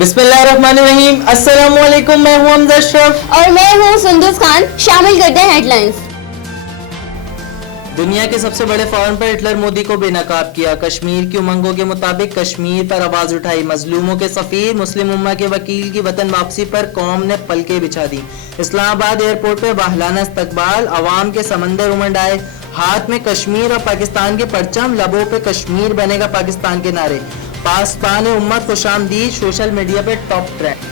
बिस्मिल्लाहिर्रहमानिर्रहीम। अस्सलाम वालेकुम, मैं हूं हमजा अशरफ और मैं हूं सुंदुस खान। शामिल करते हैं हेडलाइंस। दुनिया के सबसे बड़े फॉरन पर हिटलर मोदी को बेनकाब किया। कश्मीर की उमंगों के मुताबिक कश्मीर पर आवाज उठाई। मजलूमों के सफीर मुस्लिम उम्मा के वकील की वतन वापसी पर कौम ने पलकें बिछा दी। इस्लामाबाद एयरपोर्ट पर वाहलाना इस्तकबाल, अवाम के समंदर उमड़ आए। हाथ में कश्मीर और पाकिस्तान के परचम, लबों पे कश्मीर बनेगा पाकिस्तान के नारे। पाकिस्तान उम्मत खुशामदीद सोशल मीडिया पे टॉप ट्रेंड।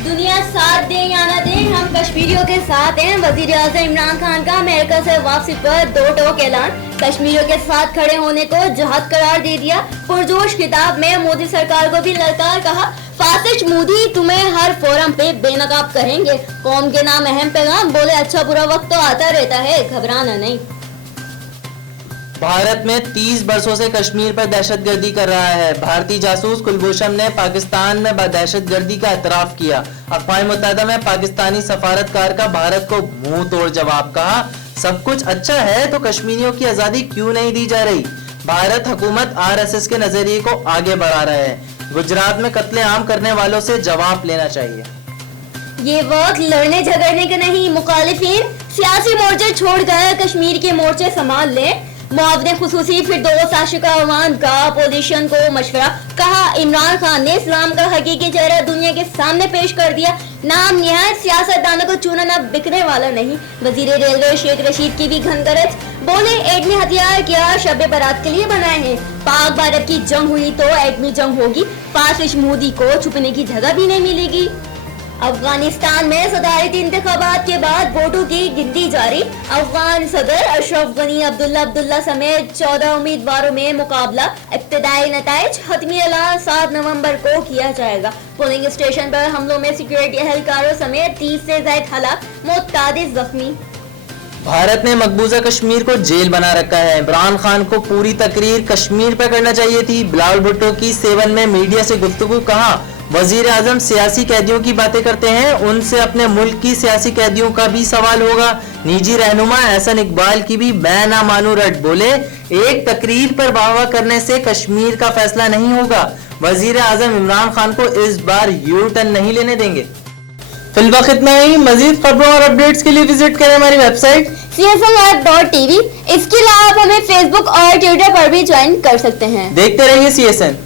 दुनिया साथ दे या न दे, हम कश्मीरियों के साथ हैं। वजीर आज़म इमरान खान का अमेरिका से वापसी पर दो टोक ऐलान। कश्मीरियों के साथ खड़े होने को जहाद करार दे दिया। पुरजोश खिताब में मोदी सरकार को भी ललकार, कहा फासिस्ट मोदी तुम्हें हर फोरम पे बेनकाब करेंगे। कौम के नाम अहम पैगाम, बोले अच्छा बुरा वक्त तो आता रहता है, घबराना नहीं। भारत में 30 बरसों से कश्मीर पर दहशतगर्दी कर रहा है। भारतीय जासूस कुलभूषण ने पाकिस्तान में दहशतगर्दी का एतराफ किया। अक़वाम मुत्तहिदा में पाकिस्तानी सफारतकार का भारत को मुंह तोड़ जवाब, कहा सब कुछ अच्छा है तो कश्मीरियों की आज़ादी क्यों नहीं दी जा रही। भारत हुकूमत RSS के नजरिए को आगे बढ़ा रहा है। गुजरात में कत्लेआम करने वालों से जवाब लेना चाहिए। ये वक्त लड़ने झगड़ने का नहीं, मुखालिफिन सियासी मोर्चे छोड़कर कश्मीर के मोर्चे संभाल लें। मुआवजे खुसूसी फिरदौस आशिका अवान का अपोजिशन को मशवरा, कहा इमरान खान ने इस्लाम का हकीकी चेहरा दुनिया के सामने पेश कर दिया। नाम निहायत सियासतदानों को चुनना बिकने वाला नहीं। वजीर रेलवे शेख रशीद की भी घनगरज, बोले एटमी हथियार क्या शब बरात के लिए बनाए हैं। पाक भारत की जंग हुई तो एटमी जंग होगी। फासिस्ट मोदी को छुपने की जगह भी नहीं मिलेगी। अफगानिस्तान में सदारती इंतखाबात के बाद वोटों की गिनती जारी। अफगान सदर अशरफ गनी अब्दुल्ला समेत 14 उम्मीदवारों में मुकाबला। इब्तदाई नताइज हतमी ऐलान 7 नवंबर को किया जाएगा। पोलिंग स्टेशन पर हमलों में सिक्योरिटी एहलकारों समेत 30 से ज्यादा हलाक, मुतअद्दिद जख्मी। भारत ने मकबूजा कश्मीर को जेल बना रखा है। इमरान खान को पूरी तकरीर कश्मीर पर करना चाहिए थी। बिलावल भुट्टो की 7 में मीडिया से गुफ्तगू, कहा वजीर आजम सियासी कैदियों की बातें करते हैं, उनसे अपने मुल्क की सियासी कैदियों का भी सवाल होगा। निजी रहनुमा एहसन इकबाल की भी मैं ना मानू रट, बोले एक तकरीर पर वाह करने से कश्मीर का फैसला नहीं होगा। वजीर आजम इमरान खान को इस बार यू टर्न नहीं लेने देंगे। फिलवक्त इतना ही। मजीद खबरों और अपडेट्स के लिए विजिट करें हमारी वेबसाइट csn.tv। इसके अलावा आप हमें फेसबुक और ट्विटर पर भी ज्वाइन कर सकते हैं। देखते रहिए CSN।